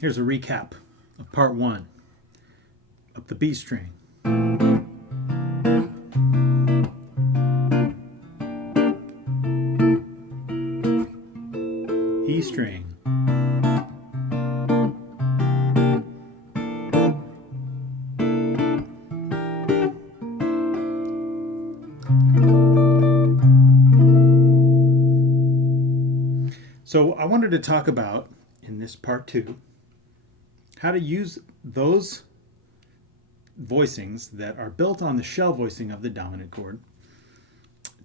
Here's a recap of part 1 of the B string. E string. So I wanted to talk about, in this part 2, how to use those voicings that are built on the shell voicing of the dominant chord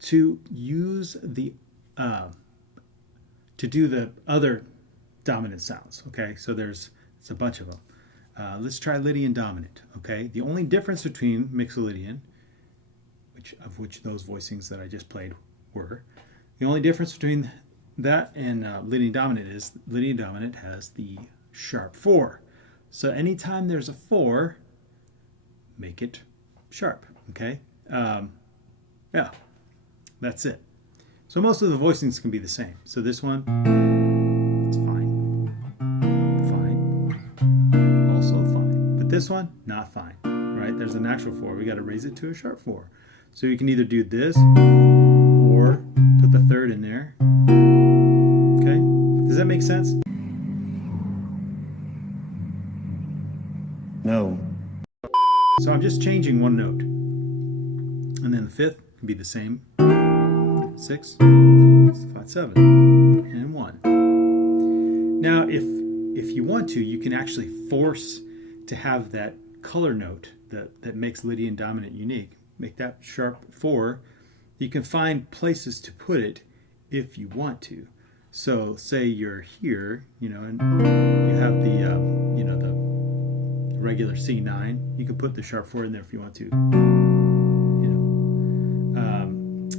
to use the to do the other dominant sounds. Okay, so it's a bunch of them. Let's try Lydian dominant. Okay, the only difference between Mixolydian, of which those voicings that I just played were, the only difference between that and Lydian dominant is Lydian dominant has the sharp 4. So anytime there's a 4, make it sharp, okay? Yeah, that's it. So most of the voicings can be the same. So this one, it's fine, fine, also fine. But this one, not fine, right? There's a natural 4. We got to raise it to a sharp 4. So you can either do this or put the 3rd in there, okay? Does that make sense? No. So I'm just changing one note. And then the 5th can be the same. 6, flat 7, and 1. Now if you want to, you can actually force to have that color note that makes Lydian dominant unique. Make that sharp 4. You can find places to put it if you want to. So say you're here, you know, and you have the you know, the regular C9, you can put the sharp 4 in there if you want to, you know,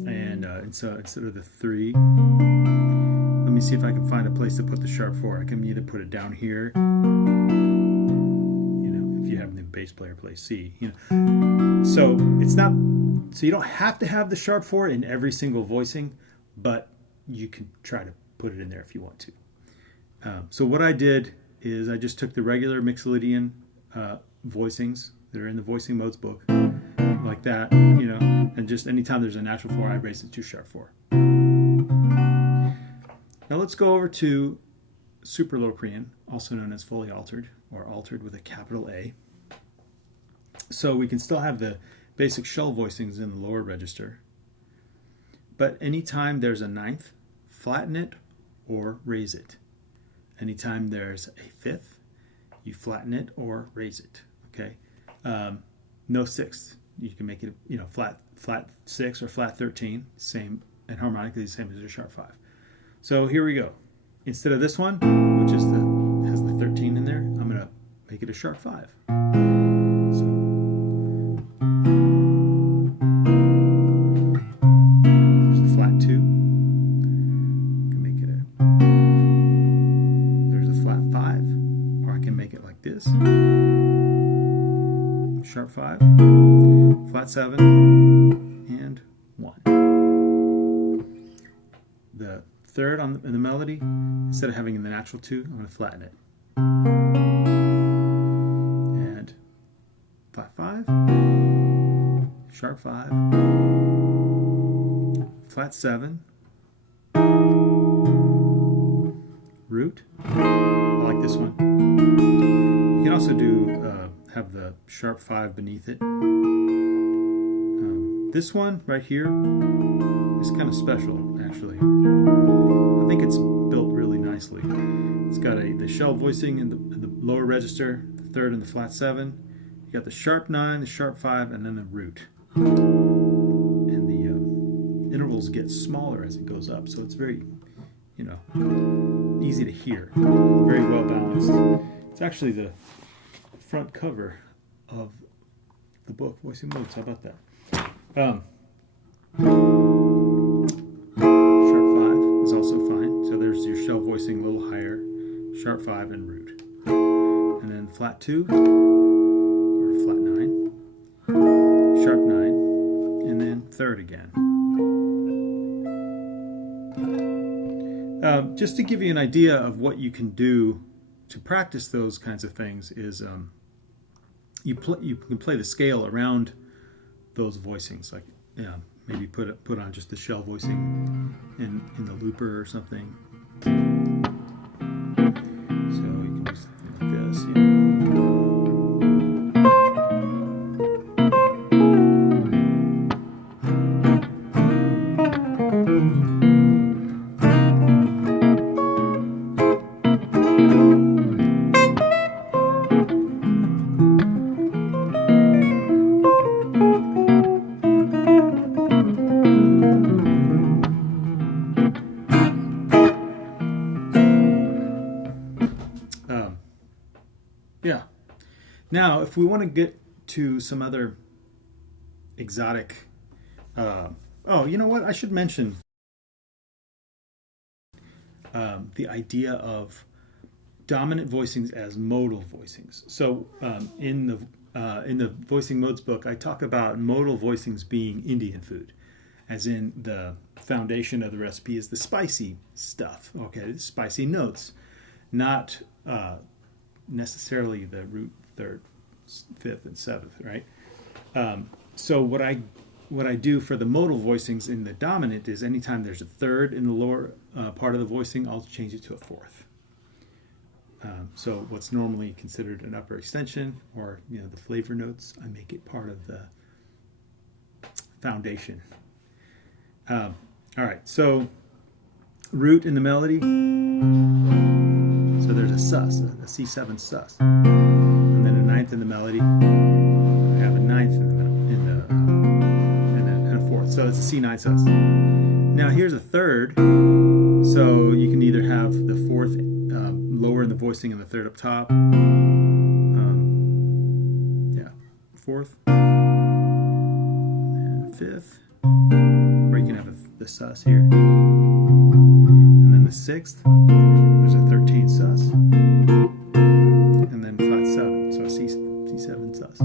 and so instead of the 3, let me see if I can find a place to put the sharp 4. I can either put it down here, you know, if you have the bass player play C, you know, so it's not, so you don't have to have the sharp 4 in every single voicing, but you can try to put it in there if you want to. So what I did is I just took the regular Mixolydian voicings that are in the voicing modes book, like that, you know, and just anytime there's a natural 4, I raise it to sharp 4. Now let's go over to Super Locrian, also known as fully altered, or altered with a capital A. So we can still have the basic shell voicings in the lower register, but anytime there's a 9th, flatten it or raise it. Anytime there's a 5th, you flatten it or raise it. Okay, no 6th. You can make it, you know, flat 6 or flat 13, same, and harmonically the same as a sharp 5. So here we go. Instead of this one, which is has the 13 in there, I'm gonna make it a sharp 5. So there's a flat 2. You can make it there's a flat 5, or I can make it like this. Sharp 5, flat 7, and 1. The 3rd in the melody, instead of having the natural 2, I'm going to flatten it. And flat 5, sharp 5, flat 7, root. I like this one. You can also do have the sharp 5 beneath it. This one right here is kind of special, actually. I think it's built really nicely. It's got the shell voicing in the lower register, the 3rd and the flat 7. You got the sharp 9, the sharp 5, and then the root. And the intervals get smaller as it goes up, so it's very, you know, easy to hear. Very well balanced. It's actually the front cover of the book, Voicing Modes. How about that? Sharp 5 is also fine. So there's your shell voicing a little higher, sharp 5 and root. And then flat 2 or flat just to give you an idea of what you can do to practice those kinds of things is you can play the scale around those voicings, like maybe put on just the shell voicing in the looper or something. So you can do something like this. Yeah. Now, if we want to get to some other exotic, oh, you know what? I should mention the idea of dominant voicings as modal voicings. So in the voicing modes book, I talk about modal voicings being Indian food, as in the foundation of the recipe is the spicy stuff. Okay, the spicy notes, not necessarily the root third, fifth, and seventh, right? So what I do for the modal voicings in the dominant is anytime there's a third in the lower part of the voicing, I'll change it to a fourth. So what's normally considered an upper extension, or the flavor notes, I make it part of the foundation. All right, so root in the melody. So there's a sus, a C7 sus, and then a ninth in the melody. I have a ninth in the middle, and a fourth. So it's a C9 sus. Now here's a third. So you can either have the fourth lower in the voicing and the third up top. Fourth, and fifth, or you can have the sus here, and then the sixth. There's a 13 sus, and then flat 7, so a C7 sus.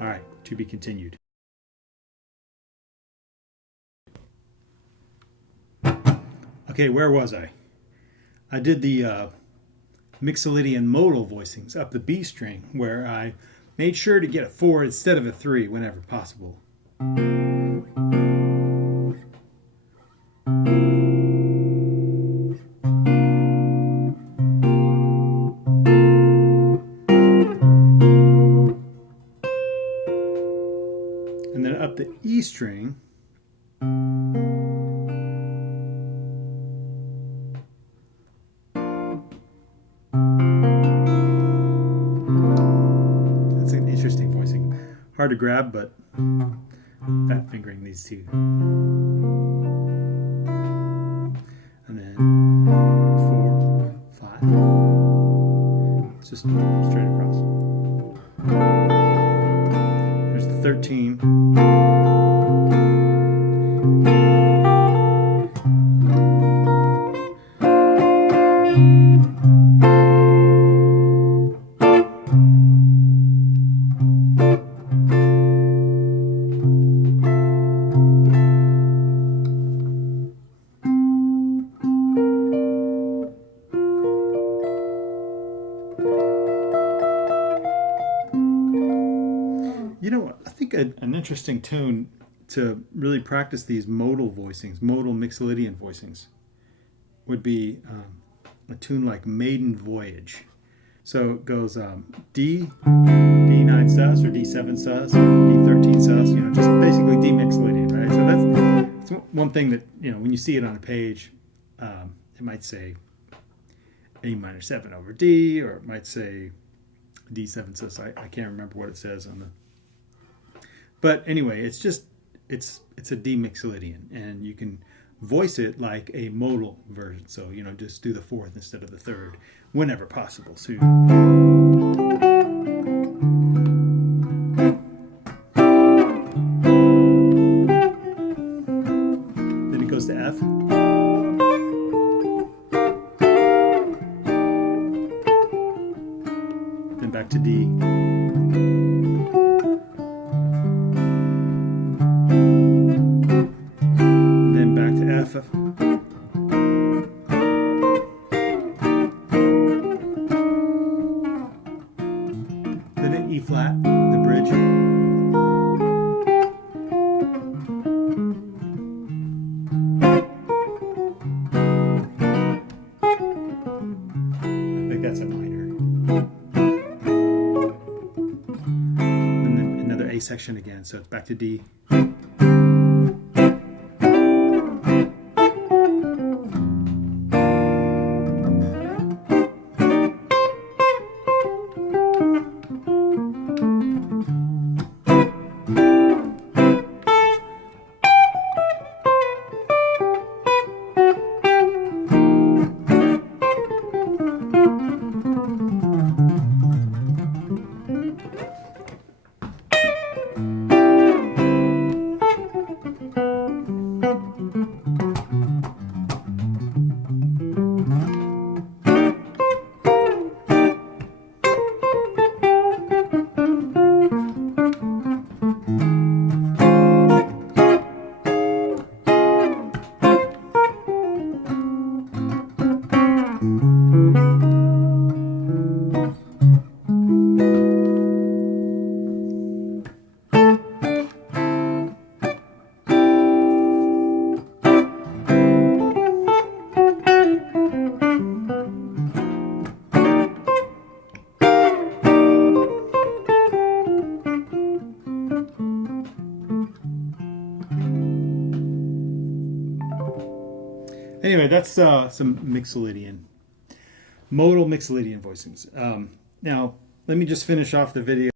All right, to be continued. Okay, where was I? I did the Lydian modal voicings up the B string, where I made sure to get a 4 instead of a 3 whenever possible. And then up the E string, that's an interesting voicing. Hard to grab, but fat fingering these two. And then 4, 5. It's just straight across. There's the 13. You know, I think an interesting tune to really practice these modal voicings, modal Lydian voicings, would be a tune like Maiden Voyage. So it goes D, D9 sus, or D7 sus, or D13 sus, just basically D Lydian, right? So that's one thing that, when you see it on a page, it might say A minor 7 over D, or it might say D7 sus. I can't remember what it says on the... But anyway, it's a D Lydian, and you can voice it like a modal version. So, just do the fourth instead of the third whenever possible. So then it goes to F. Then back to D. like that's a minor. And then another A section again, so it's back to D. Anyway, that's some mixed Lydian, modal mixed Lydian voicings. Now, let me just finish off the video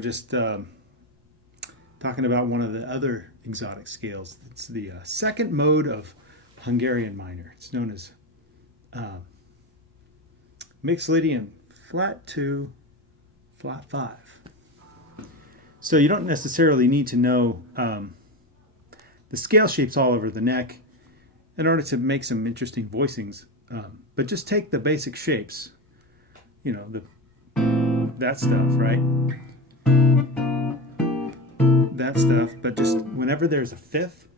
just talking about one of the other exotic scales. It's the second mode of Hungarian minor. It's known as mixed Lydian flat 2, flat 5. So you don't necessarily need to know the scale shapes all over the neck in order to make some interesting voicings, but just take the basic shapes, you know, that stuff, right? That stuff, but just whenever there's a fifth,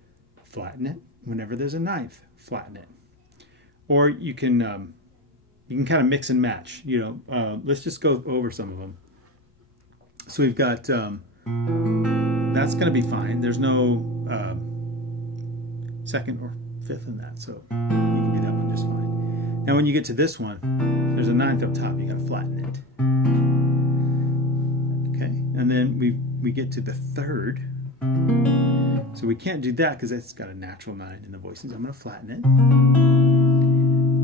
flatten it. Whenever there's a ninth, flatten it. Or you can kind of mix and match. You know, let's just go over some of them. So we've got that's going to be fine. There's no second or fifth in that, so you can do that one just fine. Now when you get to this one, there's a ninth up top. You got to flatten it. Okay, and then we get to the third. So we can't do that because it's got a natural 9 in the voicings. I'm going to flatten it.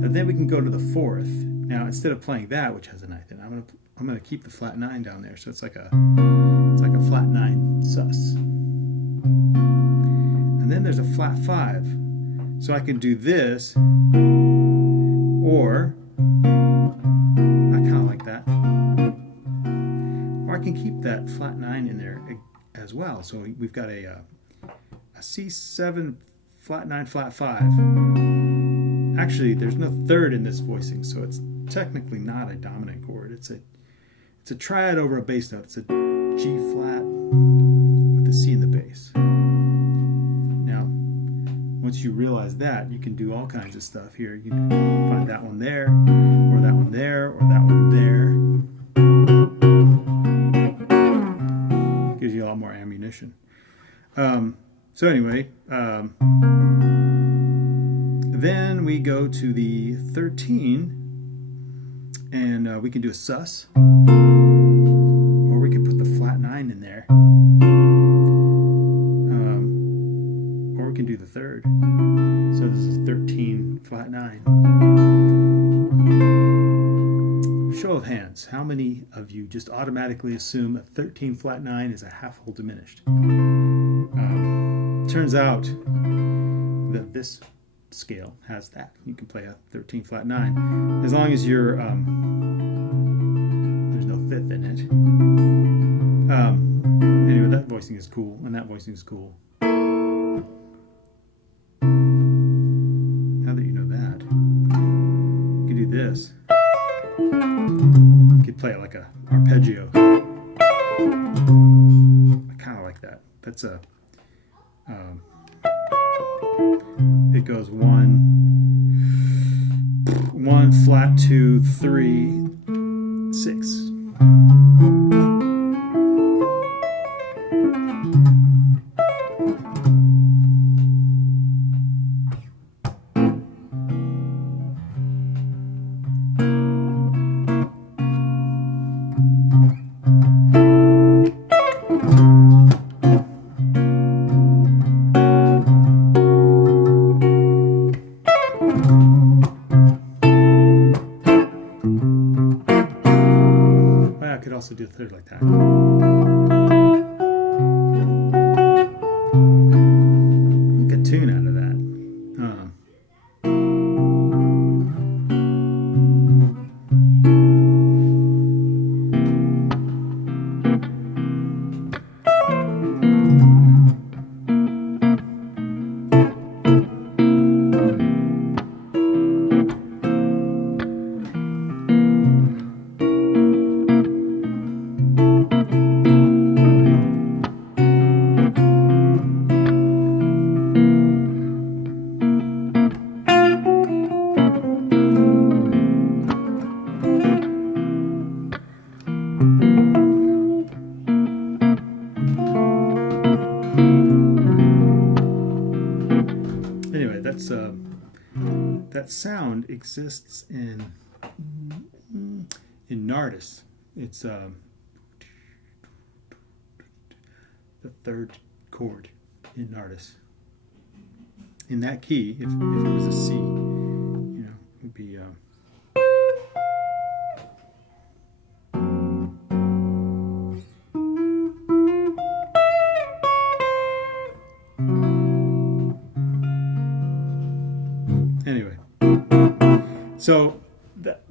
And then we can go to the fourth. Now instead of playing that, which has a ninth in, I'm going to keep the flat 9 down there. So it's like a flat 9 sus. And then there's a flat 5. So I can do this, or I kind of like that. Or I can keep that flat 9 in there as well. So we've got a C7, flat 9, flat 5. Actually, there's no third in this voicing, so it's technically not a dominant chord. It's a triad over a bass note. It's a G flat with a C in the bass. Now, once you realize that, you can do all kinds of stuff here. You can find that one there, or that one there, or that one there. Gives you a lot more ammunition. So anyway, then we go to the 13, and we can do a sus, or we can put the flat 9 in there, or we can do the third. So this is 13, flat 9. Show of hands, how many of you just automatically assume a 13 flat 9 is a half whole diminished? Turns out that this scale has that. You can play a 13 flat 9 as long as you're there's no fifth in it. Anyway, that voicing is cool, and that voicing is cool. Now that you know that, you can do this. You could play it like a arpeggio. I kind of like that. That's a it goes 1 flat 2 3 6. also do the third like that. Make a tune out of that. Anyway, that sound exists in Nardis. It's the third chord in Nardis. In that key, if it was a C, it would be. Anyway, so that,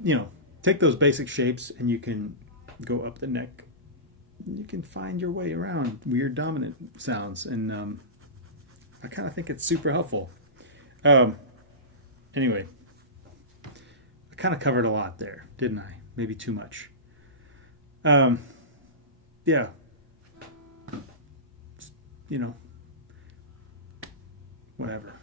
take those basic shapes and you can go up the neck. You can find your way around weird dominant sounds, and I kind of think it's super helpful. Anyway, I kind of covered a lot there, didn't I? Maybe too much. Yeah. Whatever.